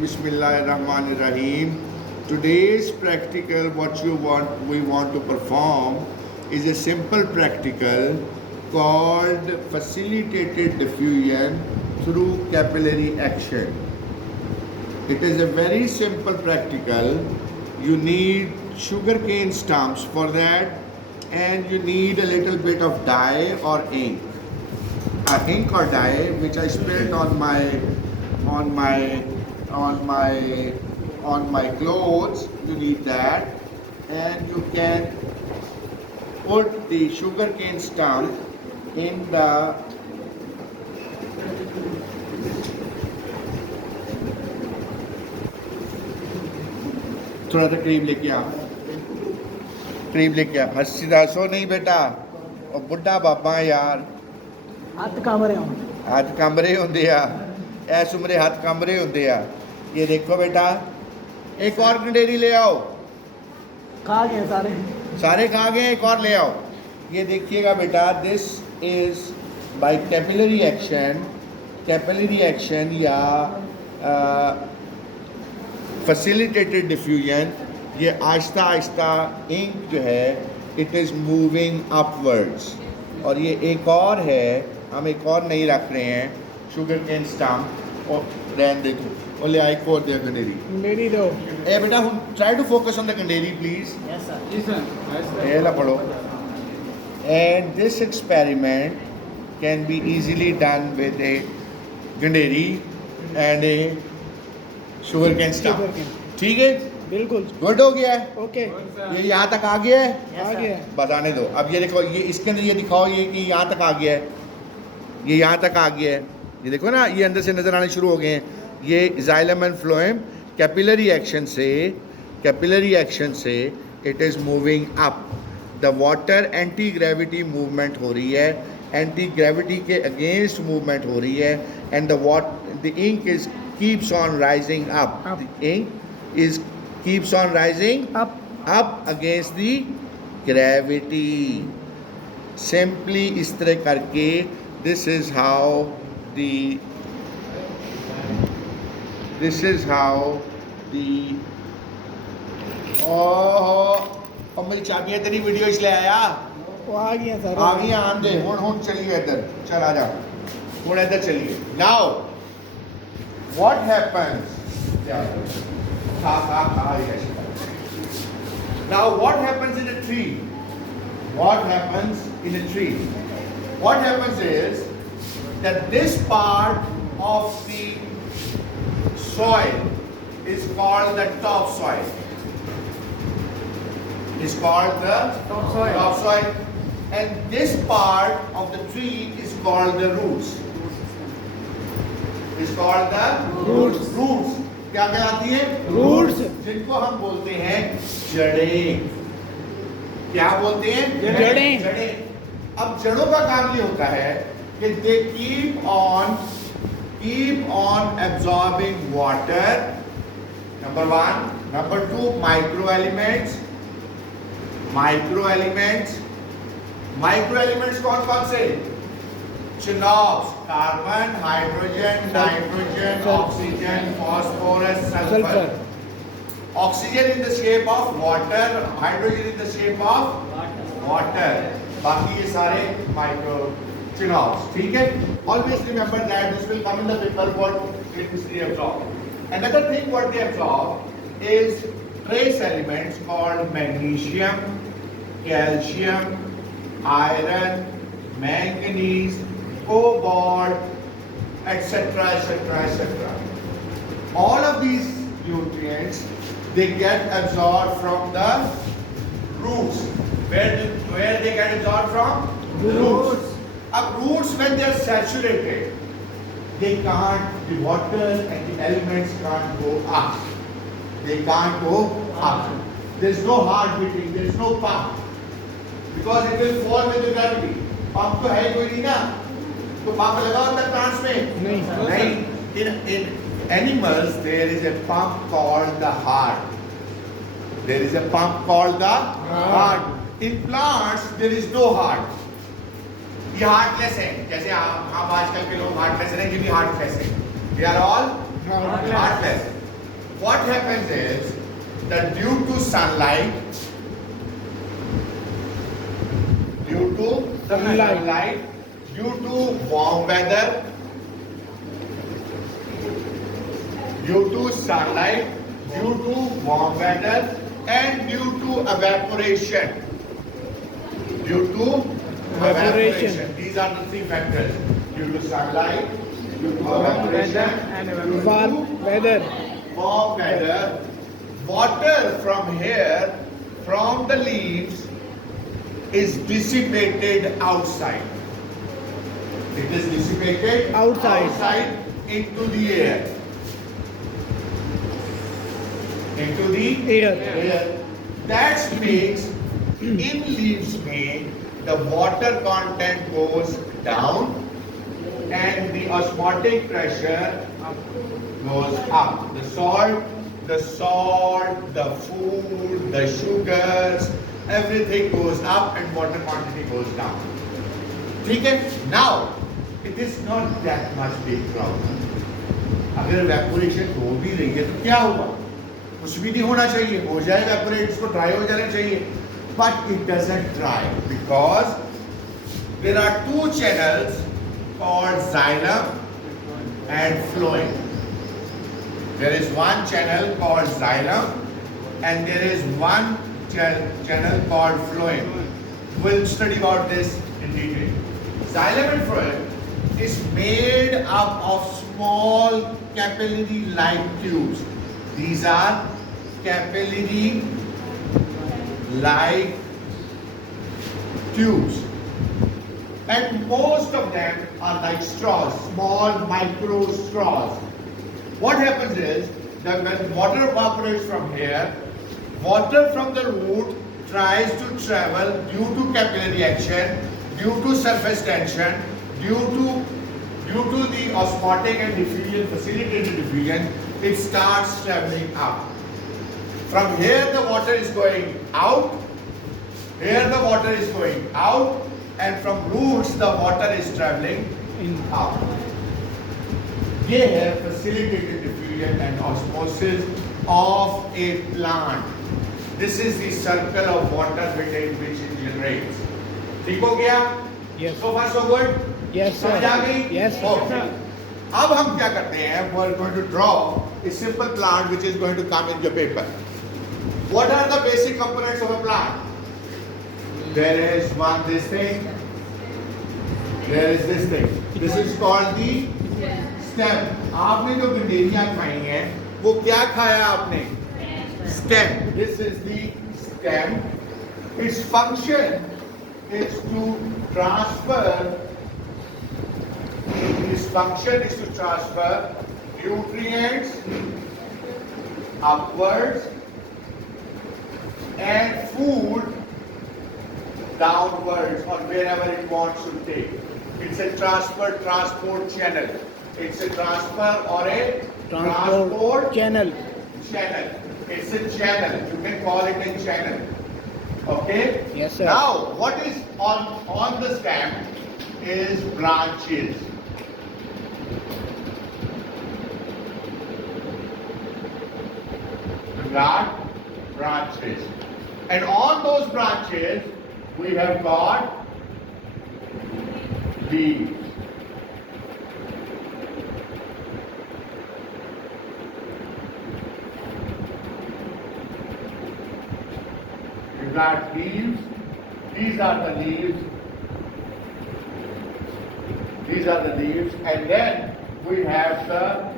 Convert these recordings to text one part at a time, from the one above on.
Bismillahirrahmanirrahim. Today's practical, we want to perform is a simple practical called facilitated diffusion through capillary action. It is a very simple practical. You need sugarcane stumps for that, and you need a little bit of dye or ink. Ink or dye, which I spilled on my clothes. You need that, and you can put the sugarcane stump in the थोड़ा सा करीब लेके आ, करीब लेके आ। हंसी दासो नहीं बेटा, और बुढ़ा बाबा यार, हत्थ कमरे हथ कंबरे होंदे आ, इस उम्रे हथ कंबरे होंदे आ। ये देखो बेटा, एक और गंडेरी ले आओ। खा गए सारे सारे खा गए, एक और ले आओ। ये देखिएगा बेटा, this is by capillary action या फैसिलिटेटेड डिफ्यूजन। ये आहिस्ता आहिस्ता इंक जो है इट इज़ मूविंग अपवर्ड्स। और ये एक और है, हम एक और नहीं रख रहे हैं, शुगर केन स्टम्प। और रहन दे तू, और ले आई को दे गंडेरी मेरी दो। ए बेटा, try to focus on the गंडेरी प्लीज। यस सर, जी सर। ये ला पढ़ो। And this experiment can be easily done with a ganderi and a sugarcane stump. ठीक है, बिल्कुल गुड हो गया है। ओके, ये यहाँ तक आ गया है, आ गया। बताने दो। अब ये देखो, ये इसके अंदर ये दिखाओ, ये कि यहाँ तक आ गया है, ये यहाँ तक आ गया है। ये देखो ना, ये अंदर से नजर आने शुरू हो गए हैं। ये xylem and phloem capillary action से it is moving up. The water anti gravity movement हो रही है, एंटी ग्रेविटी के अगेंस्ट मूवमेंट हो रही है। And the ink is keeps on rising up. The ink is keeps on rising up against the gravity. Simply इस तरह करके, दिस इज हाउ द और मेरी चाबियां तेरी वीडियो इसलिए आया, वो आ गया सर, आ गई आन दे। हुण चलिए इधर, चल आ जा, हुण इधर चलिए। Now what happens, now what happens in a tree, what happens is that this part of the soil is called the topsoil. Is called the topsoil, and this part of the tree is called the roots. Is called the roots. क्या कहलाती है? Roots, जिनको हम बोलते हैं जड़ें। क्या बोलते हैं? जड़ें। अब जड़ों का काम ये होता है कि they keep on absorbing water. Number one. Number two, micro elements कौन कौन से? CHNOPS, carbon, hydrogen, nitrogen, oxygen, phosphorus, sulphur. Oxygen in the shape of water, hydrogen in the shape of water. बाकी ये सारे माइक्रो चिनॉप्स। ठीक है, always remember that this will come in the paper what it is absorb. Another thing what they absorb is trace elements called magnesium, calcium, iron, manganese, cobalt, etc. All of these nutrients, they get absorbed from the roots. Where they get absorbed from? Roots. Roots, when they are saturated, the water and the elements can't go up. They can't go up. There is no heart beating, there is no pump, because it will fall with the gravity. Pump तो है कोई नहीं ना, तो pump लगा होता है plants में? नहीं। In animals there is a pump called the heart. In plants there is no heart. ये heartless है, जैसे हम आजकल के लोग heartless हैं, ये भी heartless है. They are all heartless. what happens is that due to sunlight, due to warm weather, due to sunlight, due to warm weather, and due to evaporation. Due to evaporation. These are the three factors. Due to sunlight, due to evaporation, due to warm weather, water from here, from the leaves, is dissipated outside. It is dissipated outside into the air. Into the air. That makes in leaves the water content goes down and the osmotic pressure goes up. The salt, the food, the sugars, everything goes up and water quantity goes down. Okay? Now, it is not that much big problem. अगर evaporation हो भी रही है तो क्या हुआ? कुछ भी नहीं होना चाहिए, हो जाए evaporate, इसको dry हो जाना चाहिए. But it doesn't dry because there are two channels called xylem and phloem. There is one channel called xylem and there is one channel called phloem. We'll study about this in detail. Xylem and phloem is made up of small capillary-like tubes. These are capillary-like tubes. And most of them are like straws, small micro straws. What happens is that when water evaporates from here, water from the root tries to travel due to capillary action, due to surface tension, due to the osmotic and diffusion, facilitated diffusion, it starts traveling up. From here the water is going out, here the water is going out, and from roots the water is traveling out. They have facilitated diffusion and osmosis of a plant. This is the circle of water within which it generates. ठीक हो गया? Yes. So far so good? Yes, sir. समझ आ गई? Yes, Okay. अब हम क्या करते हैं? We are going to draw a simple plant which is going to come in your paper. What are the basic components of a plant? There is one this thing. There is this thing. This is called the stem. आपने जो गंडेरियां खाई हैं, वो क्या खाया आपने? Stem. This is the stem. Its function is to transfer. Its function is to transfer nutrients upwards and food downwards or wherever it wants to take. It's a transport channel. It's a transfer or a transport channel. It's a channel. You can call it a channel. Okay? Yes, sir. Now, what is on the stem is branches. Got branches. And on those branches, we have got leaves. We've got leaves. These are the leaves. These are the leaves. And then we have the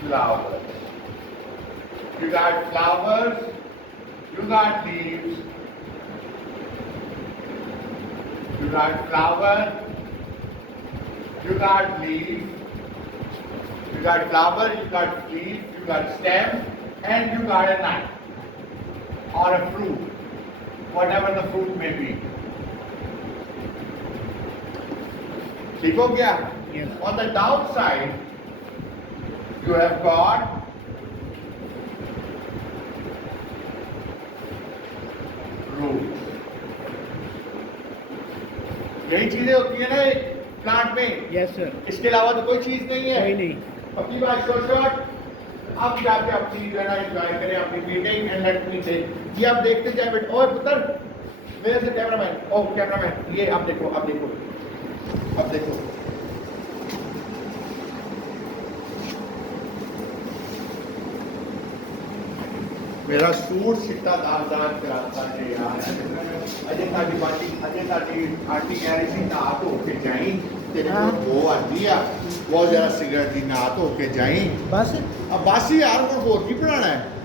flowers. You got flowers, you got leaves, you got flower, you got leaf, you got flower, you got leaf, you got stem, and you got a nut or a fruit, whatever the fruit may be. ठीक हो गया? Yes. On the downside, you have got roots. यही चीजें होती है ना plant में। Yes sir. इसके अलावा तो कोई चीज नहीं है। कोई नहीं। पक्की बात, शॉर्ट। अब जाके अपनी जो है ना एंजॉय करें अपनी meeting and let me take. ये आप देखते जाए बेटा। ओए पुत्र, मेरे से कैमरामैन, ओ कैमरामैन, ये आप देखो, अब देखो, अब देखो। मेरा सूट चिट्टा दागदार कराता है यार। अजय ताड़ी बाटी, अजय ताड़ी आंटी कह रही थी नहा तो होके जाई, तेरे को वो आती है वो जरा सिगरेट दी, नहा तो होके जाई। बस अब बस यार, और की बनाना है।